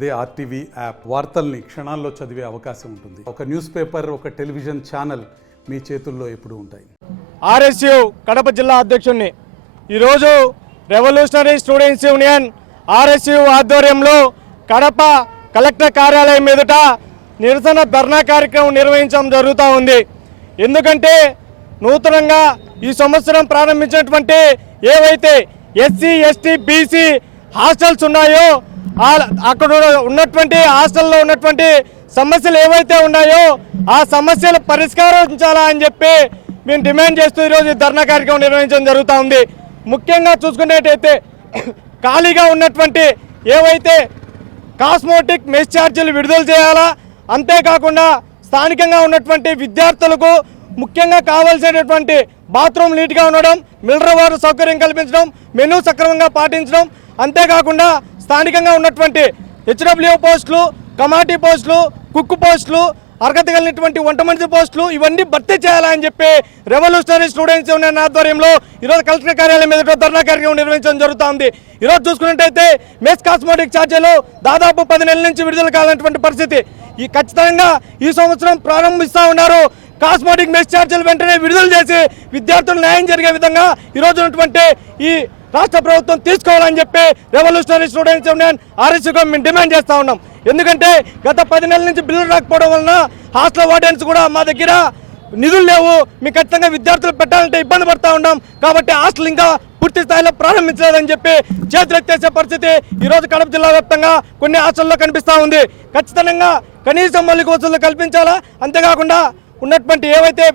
అదే RTV app వార్తల్ని క్షణాల్లో చదివే అవకాశం ఉంటుంది. ఒక న్యూస్ పేపర్, ఒక టెలివిజన్ ఛానల్ మీ చేతుల్లో ఎప్పుడూ ఉంటాయి. ఆర్ఎస్యు కడప జిల్లా అధ్యక్షుడిని ఈరోజు రెవల్యూషనరీ స్టూడెంట్స్ యూనియన్ ఆర్ఎస్యు ఆధ్వర్యంలో కడప కలెక్టర్ కార్యాలయం ఎదుట నిరసన ధర్నా కార్యక్రమం నిర్వహించడం జరుగుతూ ఉంది. ఎందుకంటే నూతనంగా ఈ సంవత్సరం ప్రారంభించినటువంటి ఏవైతే ఎస్సీ ఎస్టీ బీసీ హాస్టల్స్ ఉన్నాయో అక్కడ ఉన్నటువంటి హాస్టల్లో ఉన్నటువంటి సమస్యలు ఏవైతే ఉన్నాయో ఆ సమస్యలు పరిష్కరించాలా అని చెప్పి మేము డిమాండ్ చేస్తూ ఈరోజు ధర్నా కార్యక్రమం నిర్వహించడం జరుగుతూ ఉంది. ముఖ్యంగా చూసుకునేటైతే ఖాళీగా ఉన్నటువంటి ఏవైతే కాస్మోటిక్ మెస్ ఛార్జీలు విడుదల చేయాలా, అంతేకాకుండా స్థానికంగా ఉన్నటువంటి విద్యార్థులకు ముఖ్యంగా కావాల్సినటువంటి బాత్రూమ్ నీట్గా ఉండడం, మినరల్ వాటర్ సౌకర్యం కల్పించడం, మెనూ సక్రమంగా పాటించడం, అంతేకాకుండా స్థానికంగా ఉన్నటువంటి హెచ్డబ్ల్యూ పోస్టులు, కమాటీ పోస్టులు, కుక్కు పోస్టులు, అర్హత కలిగినటువంటి వంట మనిషి పోస్టులు ఇవన్నీ భర్తీ చేయాలని చెప్పి రెవల్యూషనరీ స్టూడెంట్స్ యూనియన్ ఆధ్వర్యంలో ఈరోజు కలెక్టర్ కార్యాలయం ఎదుట ధర్నా కార్యక్రమం నిర్వహించడం జరుగుతుంది. ఈరోజు చూసుకున్నట్టయితే మెస్ కాస్మోటిక్ ఛార్జీలు దాదాపు 10 నెలల నుంచి విడుదల కావాలన్నటువంటి పరిస్థితి. ఈ ఖచ్చితంగా ఈ సంవత్సరం ప్రారంభిస్తూ ఉన్నారు. కాస్మోటిక్ మెస్ ఛార్జీలు వెంటనే విడుదల చేసి విద్యార్థులు న్యాయం జరిగే విధంగా ఈరోజు ఉన్నటువంటి ఈ రాష్ట్ర ప్రభుత్వం తీసుకోవాలని చెప్పి రెవల్యూషనరీ స్టూడెంట్స్ యూనియన్ ఆర్ఎస్యూగా మేము డిమాండ్ చేస్తూ ఉన్నాం. ఎందుకంటే గత 10 నెలల నుంచి బిల్లులు రాకపోవడం వలన హాస్టల్ వార్డెన్స్ కూడా మా దగ్గర నిధులు లేవు, మీకు ఖచ్చితంగా విద్యార్థులు పెట్టాలంటే ఇబ్బంది పడుతూ ఉన్నాం, కాబట్టి హాస్టల్ ఇంకా పూర్తి స్థాయిలో ప్రారంభించలేదని చెప్పి చేతులెత్తేసే పరిస్థితి ఈరోజు కడప జిల్లా వ్యాప్తంగా కొన్ని హాస్టల్లో కనిపిస్తూ ఉంది. ఖచ్చితంగా కనీసం మౌలిక వసతులు కల్పించాలా, అంతేకాకుండా ఉన్నటువంటి ఏవైతే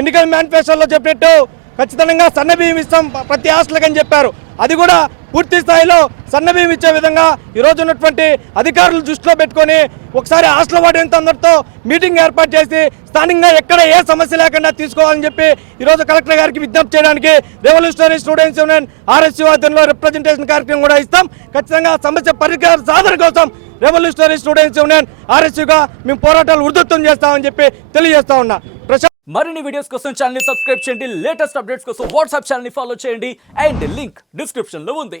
ఎన్నికల మేనిఫెస్టోలో చెప్పినట్టు ఖచ్చితంగా సన్నబియ్యం ఇస్తాం ప్రతి హాస్టల్కి అని చెప్పారు. అది కూడా పూర్తి స్థాయిలో సన్నబియ్యం ఇచ్చే విధంగా ఈరోజు ఉన్నటువంటి అధికారులు దృష్టిలో పెట్టుకొని ఒకసారి హాస్టల్ వార్డెన్స్ అందరితో మీటింగ్ ఏర్పాటు చేసి స్థానికంగా ఎక్కడ ఏ సమస్య లేకుండా తీసుకోవాలని చెప్పి ఈరోజు కలెక్టర్ గారికి విజ్ఞప్తి చేయడానికి రెవల్యూషనరీ స్టూడెంట్స్ యూనియన్ ఆర్ఎస్యూ ఆధ్వర్యంలో రిప్రజెంటేషన్ కార్యక్రమం కూడా ఇస్తాం. ఖచ్చితంగా సమస్య పరిష్కార సాధన కోసం రెవల్యూషనరీ స్టూడెంట్స్ యూనియన్ ఆర్ఎస్యూగా మేము పోరాటాలు ఉధృతం చేస్తామని చెప్పి తెలియజేస్తా ఉన్నా. మరిన్ని వీడియోస్ కోసం ఛానల్ ని సబ్స్క్రైబ్ చేయండి, లేటెస్ట్ అప్డేట్స్ కోసం వాట్సాప్ ఛానల్ ని ఫాలో చేయండి అండ్ లింక్ డిస్క్రిప్షన్ లో ఉంది.